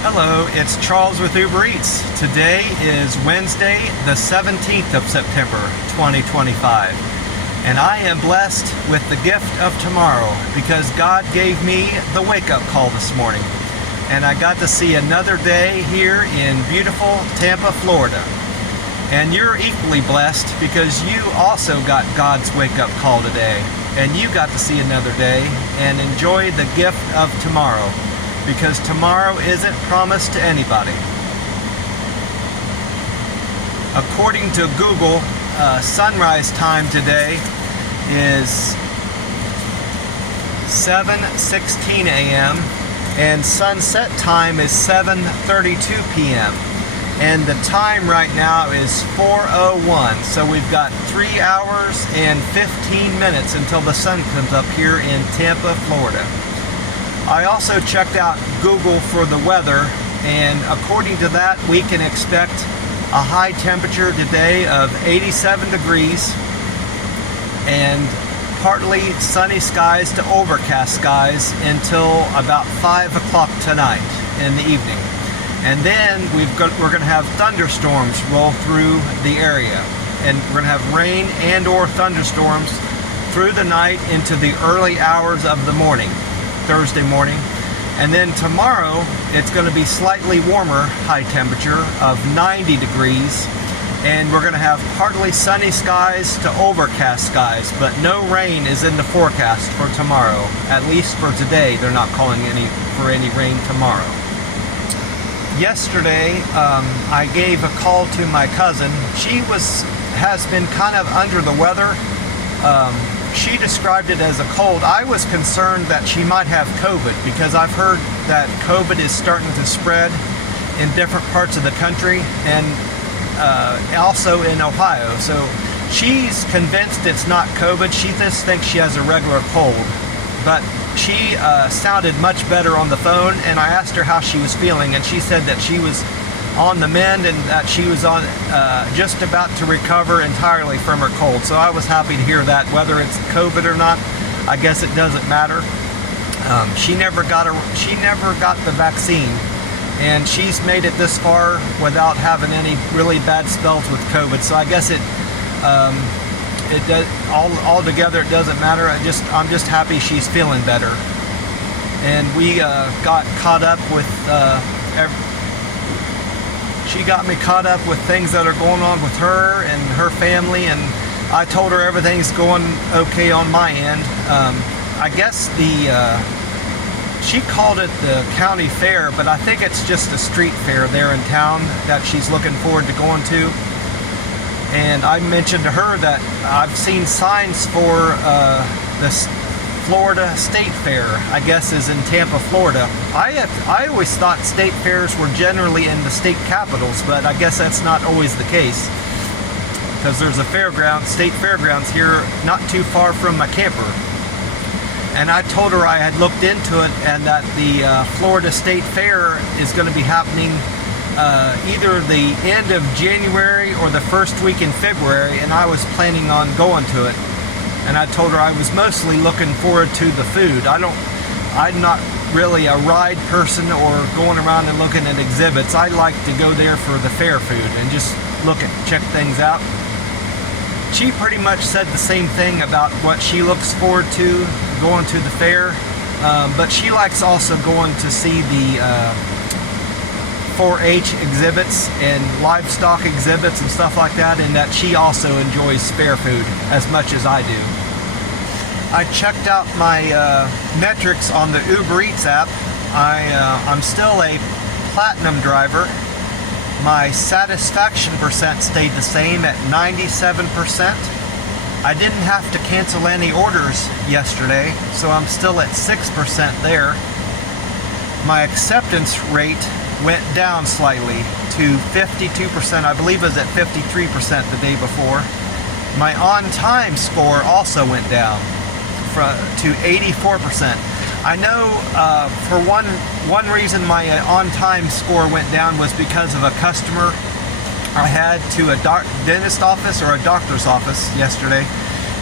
Hello, it's Charles with Uber Eats. Today is Wednesday, the 17th of September, 2025. And I am blessed with the gift of tomorrow because God gave me the wake-up call this morning. And I got to see another day here in beautiful Tampa, Florida. And you're equally blessed because you also got God's wake-up call today. And you got to see another day and enjoy the gift of tomorrow, because tomorrow isn't promised to anybody. According to Google, sunrise time today is 7:16 a.m. and sunset time is 7:32 p.m. and the time right now is 4:01. So we've got 3 hours and 15 minutes until the sun comes up here in Tampa, Florida. I also checked out Google for the weather, and according to that, we can expect a high temperature today of 87 degrees and partly sunny skies to overcast skies until about 5 o'clock tonight in the evening. And then we're going to have thunderstorms roll through the area, and we're going to have rain and or thunderstorms through the night into the early hours of the morning, Thursday morning. And then tomorrow it's going to be slightly warmer, high temperature of 90 degrees, and we're going to have partly sunny skies to overcast skies, but no rain is in the forecast for tomorrow. At least for today, they're not calling for any rain tomorrow. Yesterday I gave a call to my cousin. She has been kind of under the weather. She described it as a cold. I was concerned that she might have COVID because I've heard that COVID is starting to spread in different parts of the country and also in Ohio. So she's convinced it's not COVID. She just thinks she has a regular cold. But she sounded much better on the phone, and I asked her how she was feeling, and she said that she was on the mend and that she was on just about to recover entirely from her cold. So I was happy to hear that. Whether it's COVID or not, I guess it doesn't matter. She never got the vaccine, and she's made it this far without having any really bad spells with COVID. So I guess it does altogether. It doesn't matter. I'm just happy she's feeling better. And we got caught up with. She got me caught up with things that are going on with her and her family, and I told her everything's going okay on my end. I guess she called it the county fair, but I think it's just a street fair there in town that she's looking forward to going to. And I mentioned to her that I've seen signs for this Florida State Fair, I guess is in Tampa, Florida. I always thought state fairs were generally in the state capitals, but I guess that's not always the case, because there's a state fairgrounds here not too far from my camper. And I told her I had looked into it and that the Florida State Fair is going to be happening either the end of January or the first week in February, and I was planning on going to it. And I told her I was mostly looking forward to the food. I'm not really a ride person or going around and looking at exhibits. I like to go there for the fair food and just check things out. She pretty much said the same thing about what she looks forward to going to the fair, but she likes also going to see the 4-H exhibits and livestock exhibits and stuff like that, and that she also enjoys fair food as much as I do. I checked out my metrics on the Uber Eats app. I'm still a platinum driver. My satisfaction percent stayed the same at 97%. I didn't have to cancel any orders yesterday, so I'm still at 6% there. My acceptance rate went down slightly to 52%. I believe it was at 53% the day before. My on-time score also went down to 84%. I know for one reason my on-time score went down was because of a customer I had to a dentist office or a doctor's office yesterday.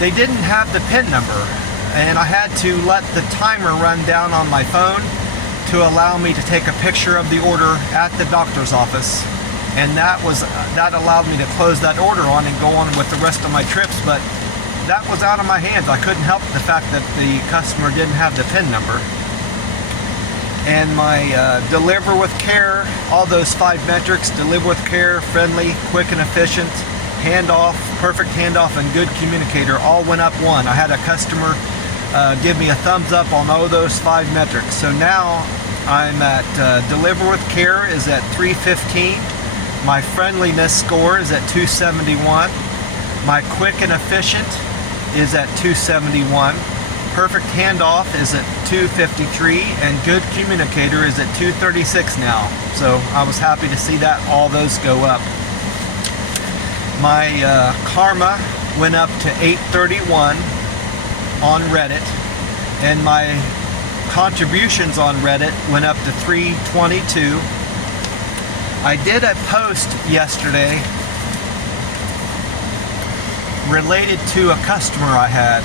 They didn't have the PIN number, and I had to let the timer run down on my phone to allow me to take a picture of the order at the doctor's office, and that allowed me to close that order on and go on with the rest of my trips. But that was out of my hands. I couldn't help the fact that the customer didn't have the PIN number. And my deliver with care, all those 5 metrics: deliver with care, friendly, quick and efficient, handoff, perfect handoff, and good communicator, all went up 1. I had a customer give me a thumbs up on all those 5 metrics. So now I'm at deliver with care is at 315. My friendliness score is at 271. My quick and efficient is at 271. Perfect handoff is at 253, and good communicator is at 236 now. So I was happy to see that all those go up. My karma went up to 831 on Reddit, and my contributions on Reddit went up to 322. I did a post yesterday related to a customer I had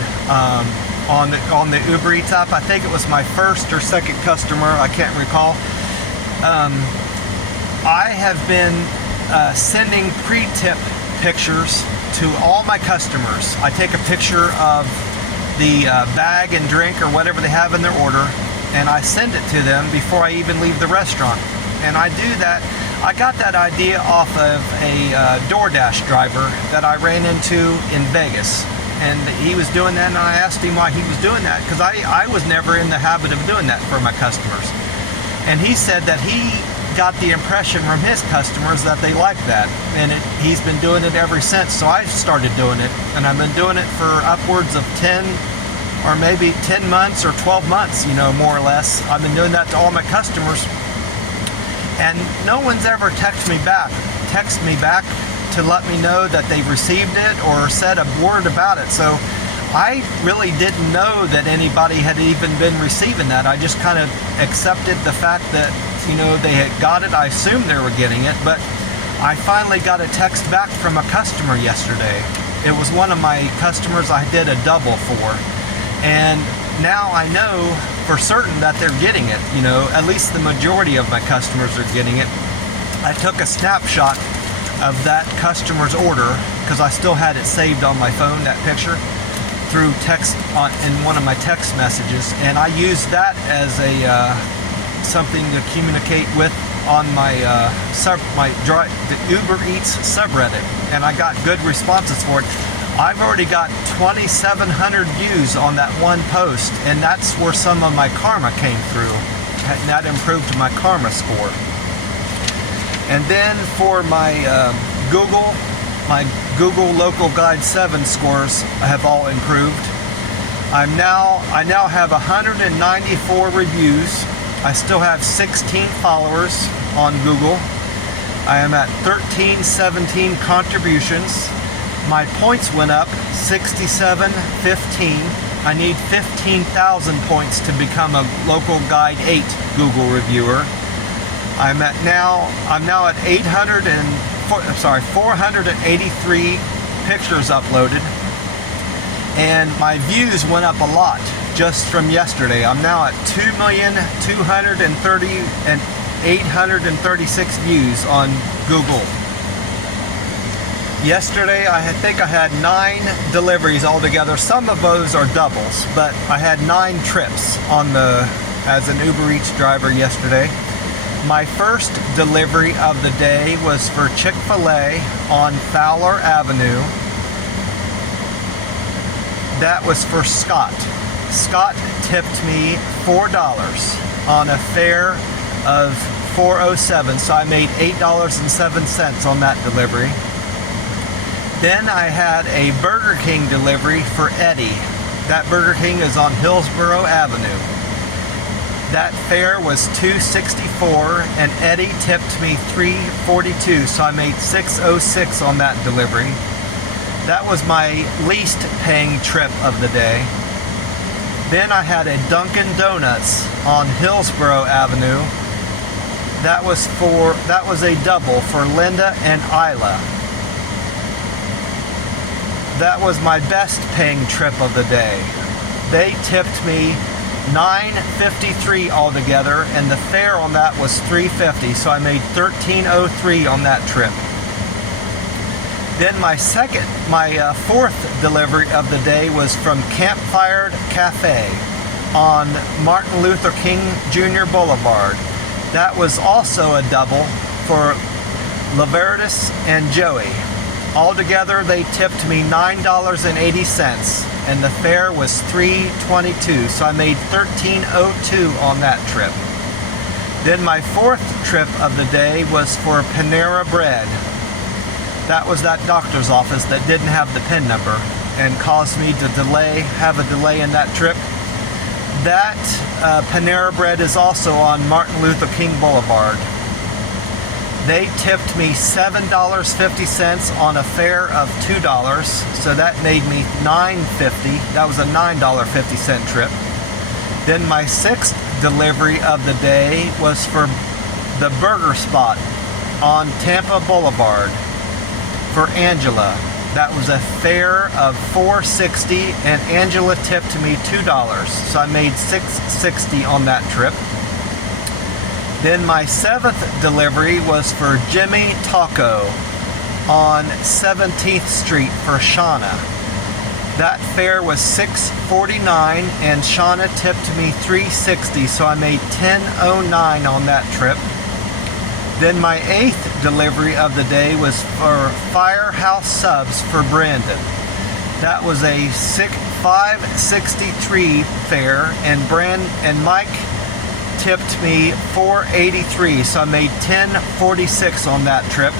on the Uber Eats app. I think it was my first or second customer, I can't recall. I have been sending pre-tip pictures to all my customers. I take a picture of the bag and drink or whatever they have in their order, and I send it to them before I even leave the restaurant. And I do that. I got that idea off of a DoorDash driver that I ran into in Vegas. And he was doing that, and I asked him why he was doing that, because I was never in the habit of doing that for my customers. And he said that he got the impression from his customers that they liked that, and he's been doing it ever since. So I started doing it, and I've been doing it for upwards of 10 or maybe 10 months or 12 months, more or less. I've been doing that to all my customers, and no one's ever texted me back to let me know that they've received it or said a word about it. So I really didn't know that anybody had even been receiving that. I just kind of accepted the fact that, they had got it. I assumed they were getting it, but I finally got a text back from a customer yesterday. It was one of my customers I did a double for. And now I know for certain that they're getting it. At least the majority of my customers are getting it. I took a snapshot of that customer's order because I still had it saved on my phone, that picture, through text in one of my text messages, and I used that as a something to communicate with on my the Uber Eats subreddit, and I got good responses for it. I've already got 2,700 views on that one post, and that's where some of my karma came through, and that improved my karma score. And then for my Google Local Guide 7 scores have all improved. I now have 194 reviews. I still have 16 followers on Google. I am at 1317 contributions. My points went up 6715. I need 15,000 points to become a Local Guide 8 Google reviewer. I'm now at 483 pictures uploaded, and my views went up a lot just from yesterday. I'm now at 2,230,836 views on Google. Yesterday, I think I had 9 deliveries altogether. Some of those are doubles, but I had 9 trips as an Uber Eats driver yesterday. My first delivery of the day was for Chick-fil-A on Fowler Avenue. That was for Scott. Scott tipped me $4 on a fare of $4.07, so I made $8.07 on that delivery. Then I had a Burger King delivery for Eddie. That Burger King is on Hillsborough Avenue. That fare was $2.64, and Eddie tipped me $3.42, so I made $6.06 on that delivery. That was my least paying trip of the day. Then I had a Dunkin' Donuts on Hillsborough Avenue. That was a double for Linda and Isla. That was my best paying trip of the day. They tipped me $9.53 altogether, and the fare on that was $3.50, so I made $13.03 on that trip. Then my fourth delivery of the day was from Campfire Cafe on Martin Luther King Jr. Boulevard. That was also a double for Laverdis and Joey. Altogether, they tipped me $9.80, and the fare was $3.22, so I made $13.02 on that trip. Then my fourth trip of the day was for Panera Bread. That was that doctor's office that didn't have the PIN number and caused me to have a delay in that trip. That Panera Bread is also on Martin Luther King Boulevard. They tipped me $7.50 on a fare of $2, so that made me $9.50. That was a $9.50 trip. Then my sixth delivery of the day was for the Burger Spot on Tampa Boulevard for Angela. That was a fare of $4.60, and Angela tipped me $2, so I made $6.60 on that trip. Then my seventh delivery was for Jimmy Taco on 17th Street for Shauna. That fare was $6.49, and Shauna tipped me $3.60, so I made $10.09 on that trip. Then my eighth delivery of the day was for Firehouse Subs for Brandon. That was a $5.63 fare, and Mike tipped me $4.83, so I made $10.46 on that trip.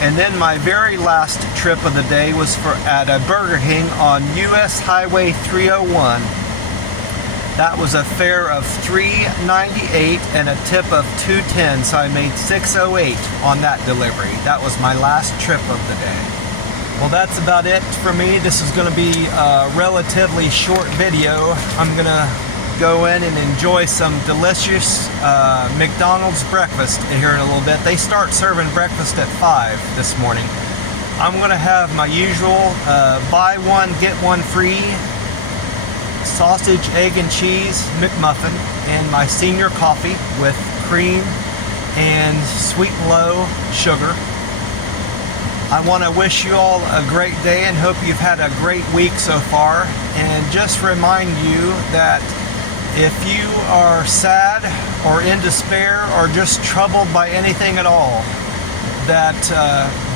And then my very last trip of the day was at a Burger King on US Highway 301. That was a fare of $3.98 and a tip of $2.10, so I made $6.08 on that delivery. That was my last trip of the day. Well, that's about it for me. This is going to be a relatively short video. I'm going to go in and enjoy some delicious McDonald's breakfast here in a little bit. They start serving breakfast at 5 this morning. I'm going to have my usual buy one, get one free sausage, egg, and cheese McMuffin, and my senior coffee with cream and sweet and low sugar. I want to wish you all a great day and hope you've had a great week so far, and just remind you that if you are sad or in despair or just troubled by anything at all, that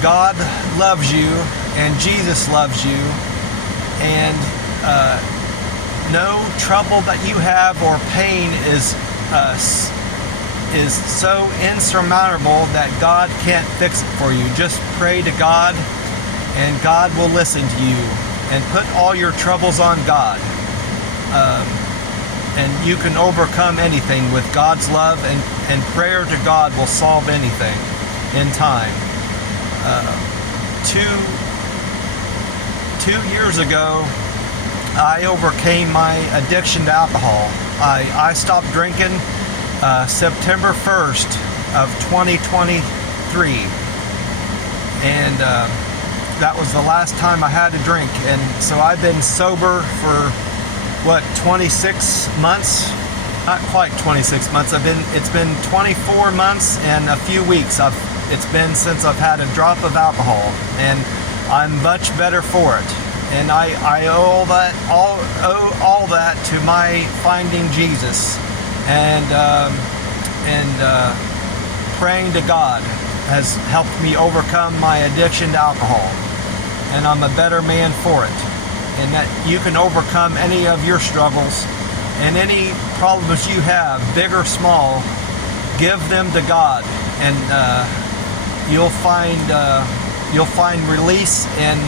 God loves you and Jesus loves you, and no trouble that you have or pain is so insurmountable that God can't fix it for you. Just pray to God, and God will listen to you, and put all your troubles on God. And you can overcome anything with God's love, and prayer to God will solve anything in time. 2 years ago, I overcame my addiction to alcohol. I stopped drinking September 1st of 2023. And that was the last time I had to drink. And so I've been sober for, 26 months? Not quite 26 months. It's been 24 months and a few weeks. It's been since I've had a drop of alcohol, and I'm much better for it. And I owe all that to my finding Jesus, and praying to God has helped me overcome my addiction to alcohol, and I'm a better man for it. And that you can overcome any of your struggles and any problems you have, big or small. Give them to God, and you'll find release and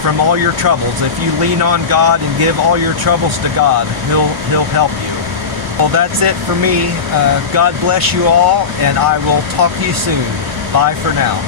from all your troubles. If you lean on God and give all your troubles to God, He'll help you. Well, that's it for me. God bless you all, and I will talk to you soon. Bye for now.